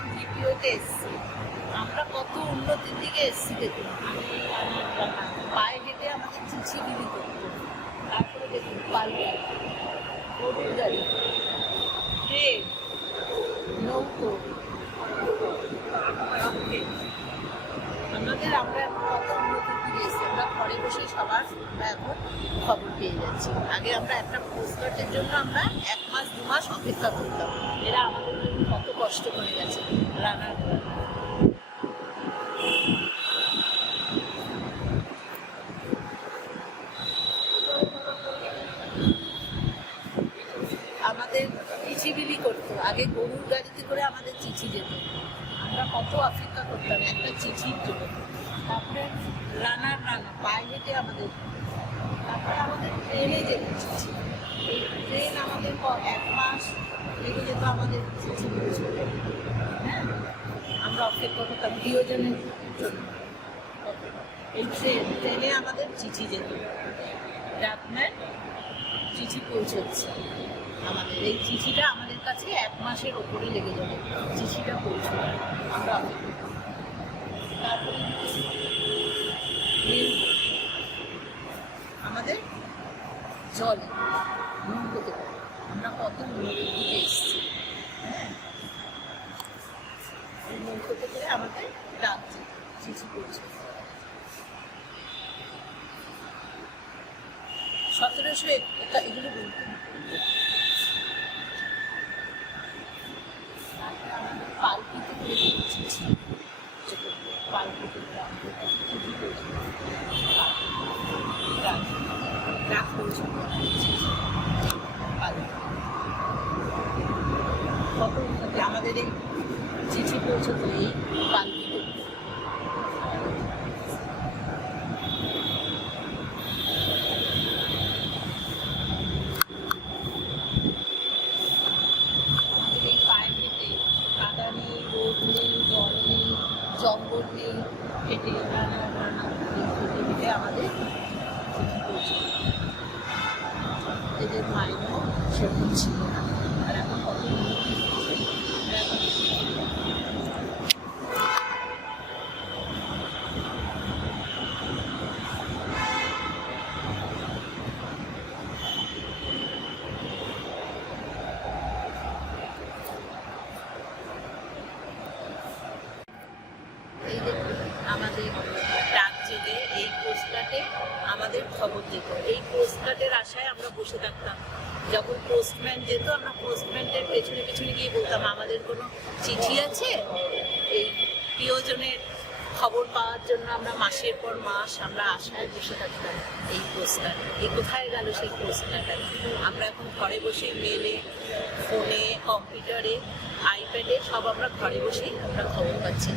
এখন ভিডিওতে এসেছি, আমরা কত উন্নতির দিকে এসেছি দেখুন। পায়ে হেঁটে আমাদের চিঠি বিলি করতো, তারপরে দেখুন পাল্লা, গরুর গাড়ি, ট্রেন, নৌকো, আমরা এখন কত উন্নতির দিকে এসেছি। আমরা ঘরে বসে সবার আমরা এখন খবর পেয়ে যাচ্ছি। আগে আমরা একটা পোস্টকার্ডের জন্য আমরা 1 মাস 2 মাস অপেক্ষা করতাম। এরা আমাদের জন্য কত কষ্ট করে গেছে রানার। আমাদের চিঠি বিলি করতো, আগে গরুর গাড়িতে করে আমাদের চিঠি যেত, আমরা কত অপেক্ষা করতাম একটা চিঠির জন্য। তারপরে রানা পায়ে হেঁটে আমাদের, তারপরে আমাদের ট্রেনে যেত চিঠি। এই ট্রেন আমাদের 1 মাস লেগে যেত আমাদের চিঠি পৌঁছতে। হ্যাঁ, আমরা অপেক্ষা করতাম প্রিয়জনের জন্য। এই ট্রেনে আমাদের চিঠি যেত, আপনার চিঠি পৌঁছচ্ছে আমাদের। এই চিঠিটা আমাদের কাছে 1 মাসের ওপরে লেগে যাবে চিঠিটা পৌঁছবে। আমরা তারপরে আমাদের জলে নৌকোতে আমরা কত নৌকোতে এসেছি। হ্যাঁ, এই নৌকোতে করে আমাদের রাজ্যে চিঠি পৌঁছে 1700 এগুলো বলতে পালকিতে করে চিঠি, পালকিতে চিঠি পৌঁছে রাত পৌঁছে কত আমাদের এই চিঠি পৌঁছতো এই পালকিতে। জঙ্গল নেই, হেঁটে হেঁটে হেঁটে আমাদের চিঠি পৌঁছে। এদের মাইনেও সেরকম ছিল না, আর এখন কত উন্নতি। আমাদের রাজ্যে এই পোস্টকার্ডে আমাদের খবর দিত। এই পোস্টকার্ডের আশায় আমরা বসে থাকতাম। যখন পোস্টম্যান যেত আমরা পোস্টম্যানের পেছনে পেছনে গিয়ে বলতাম আমাদের কোনো চিঠি আছে। এই প্রিয়জনের খবর পাওয়ার জন্য আমরা মাসের পর মাস আমরা আশায় বসে থাকতাম। এই পোস্টকার্ড এই কোথায় গেল সেই পোস্টকার্ডটা? আমরা এখন ঘরে বসে মেলে, ফোনে, কম্পিউটারে, আইপ্যাডে সব আমরা ঘরে বসেই আমরা খবর পাচ্ছি।